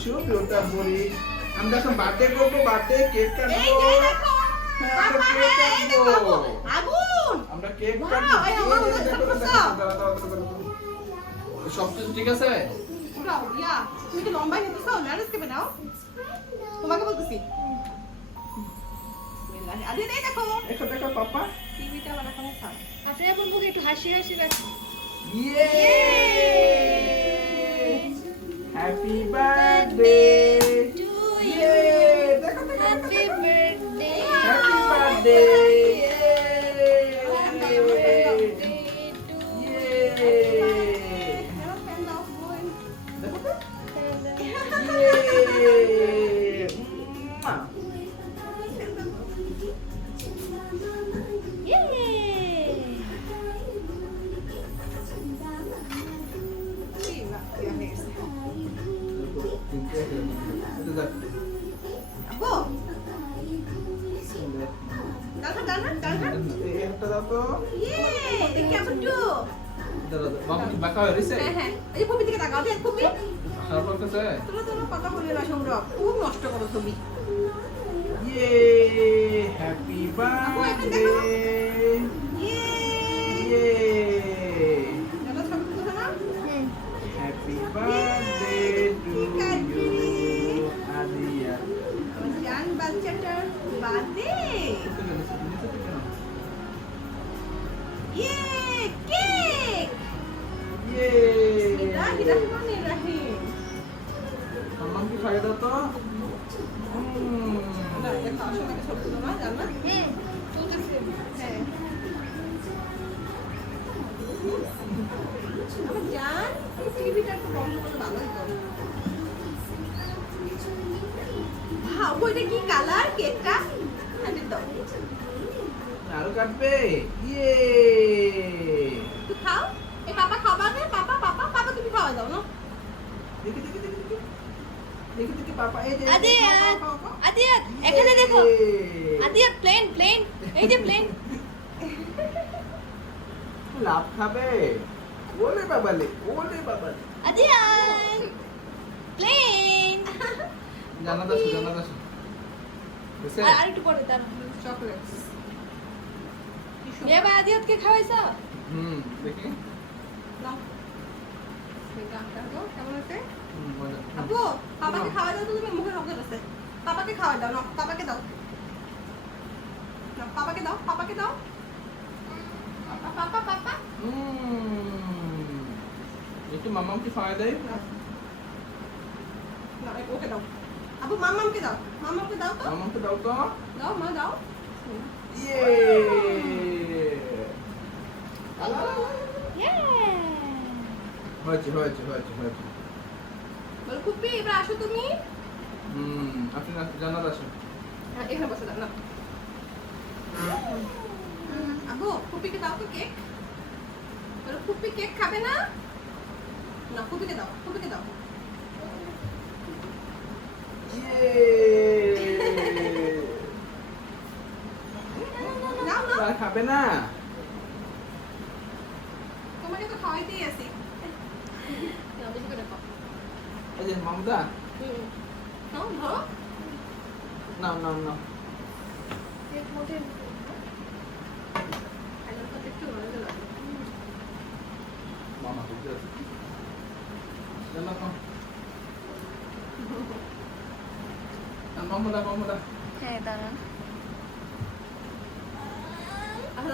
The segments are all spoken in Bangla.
চুপি ওটা বলি আমরা এখন বার্থডে করবো বার্থডে কেক কাটবো এই দেখো হ্যাঁ, আমরা বাবা কেক এই দেখো কাটবো আগুন আমরা কেক Wow, কাটবো এই আমার এই মধ্যে দেখো, সব দেখো, সব। দাঁড়াও, সব কিছু ঠিক আছে উড়াও ইয়া তুমি কি লম্বাই নিতেছো ল্যান্ডস্কেপে নাও তোমাকে বলতেছি বিসমিল্লাহ আদি এই দেখো দেখো দেখো পাপা টিভিটা আবার এখন থাক আপনি এখন মুখে একটু হাসি হাসি রাখুন। ইয়ে হ্যাপি বার্থডে ইয়ে দেখো দেখো happy birthday happy birthday hello fan দাও বোন কি না ইয়া নেক্সট আব্বু দাঁড়া দাঁড়া দাঁড়া ইয়ে দেখি আপু টু হ্যাঁ হ্যাঁ এই কপি থেকে তাকাও দেখ কপি তোরা কথা বলে না সংগ্রহ খুব নষ্ট করো ছবি হ্যাপি আপু, এখানে বার্থডে ইয়ে দাদা ছবি তুলছো না হ্যাপি বার্থডে টু ইউ আদিয়া আমার জান বাচ্চাটার বার্থডে ইয়ে কেক বিসমিল্লাহিররহমানিররহিম মাম্মা কি খাইয়ে দাও তো না এটা খাওয়ার সময় একটা ছবি তুলো না জানো না চলতেছে। হ্যাঁ আমার জান টিভিটা একটু বন্ধ করে ভালো হতো ভাও ওইটা কি কালার কেকটা হাতে দাও আরো কাটবে ইয়ে তুই খাও এই পাপা খাবা না পাপা পাপা পাপা তুমি খাওয়া দাও না দেখি দেখি দেখি দেখি দেখি দেখি পাপা এই যে আদিয়াত আদিয়াত এখানে দেখো আদিয়াত প্লেন প্লেন এই যে প্লেন লাভ খাবে ওলে বাবালে আদিয়াত প্লেন জানাত আসো বুঝছে আর একটু পরে দাঁড়ান চকলেটস বিয়ে বা আদিয়াতকে খাওয়াইছো দেখি নাও এটা দেখো কেমন আছে মজা আপু পাপাকে খাওয়া দাও তো তুমি মুখে রক্ত আছে পাপাকে খাওয়া দাও না পাপাকে দাও না পাপাকে দাও পাপাকে দাও পাপা পাপা পাপা একটু মাম্মাম কি খাওয়া দেয় না ওকে দাও আপু মাম্মামকে দাও মাম্মামকে দাও তো মাম্মামকে দাও তো দাও মা দাও ইয়ে ইয়ে হয়েছে বল কুপি এবার আসো তুমি আপনি জানাত আসুন হ্যাঁ এখানে বসে দাও না আপু কুপিকে দাও তো কেক বল কুপি কেক খাবে না না কুপিকে দাও নাও না আর খাবে না তোমাকে তো খাওয়াইতেই আছি নাও বেশি করে খাও এই যে মামদা নাও ধরো নাও কেক মোটে খাইলে তো একটু ভালো লাগে মামা ঠিক আছে জানা কম মামদা হ্যাঁ দাঁড়ান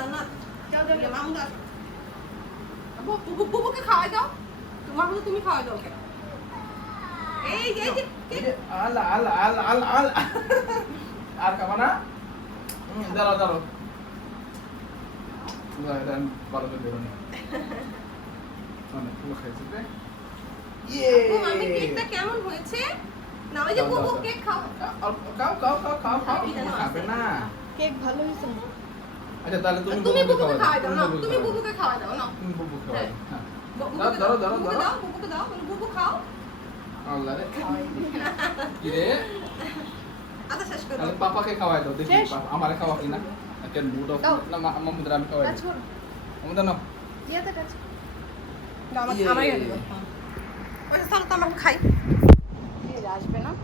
না যাও মামুদা আপু বুবুকে খাওয়াই দাও তোমার মতো তুমি খাওয়াই দাও ওকে এই যে আল আর খাবা না দাঁড়াও ভালো করে বেরোনি অনেক পুরো খাইছি রে আপু মামি কেকটা কেমন হয়েছে না ওই যে বুবু কেক খাও খাও খাবে না কেক ভালো হয়েছে না আচ্ছা তাহলে তুমি তুমি বুবুকে খাওয়াই দাও না বুবুকে তুমি খাওয়াই দাও। বুবুকে খাওয়াই দাও না তুমি বুবু খাওয়াই হ্যাঁ বুবুকে ধরো, দাও ধরো, বুবুকে ধরো। দাও বুবুকে দাও বুবু খাও আল্লাহ রে কি রে আদা শেষ করে তাহলে দাও পাপাকে খাওয়াই দাও দেখি শেষ? আমারে খাওয়া কিনা একটা মুড অফ দাও। না মামুদের আমি খাওয়াই কাজ দিই করো মামুদা নাও ইয়াতে কাজ করো না আমার ইয়ে। আমারই দেবো ওই চলো তো আমরা খাই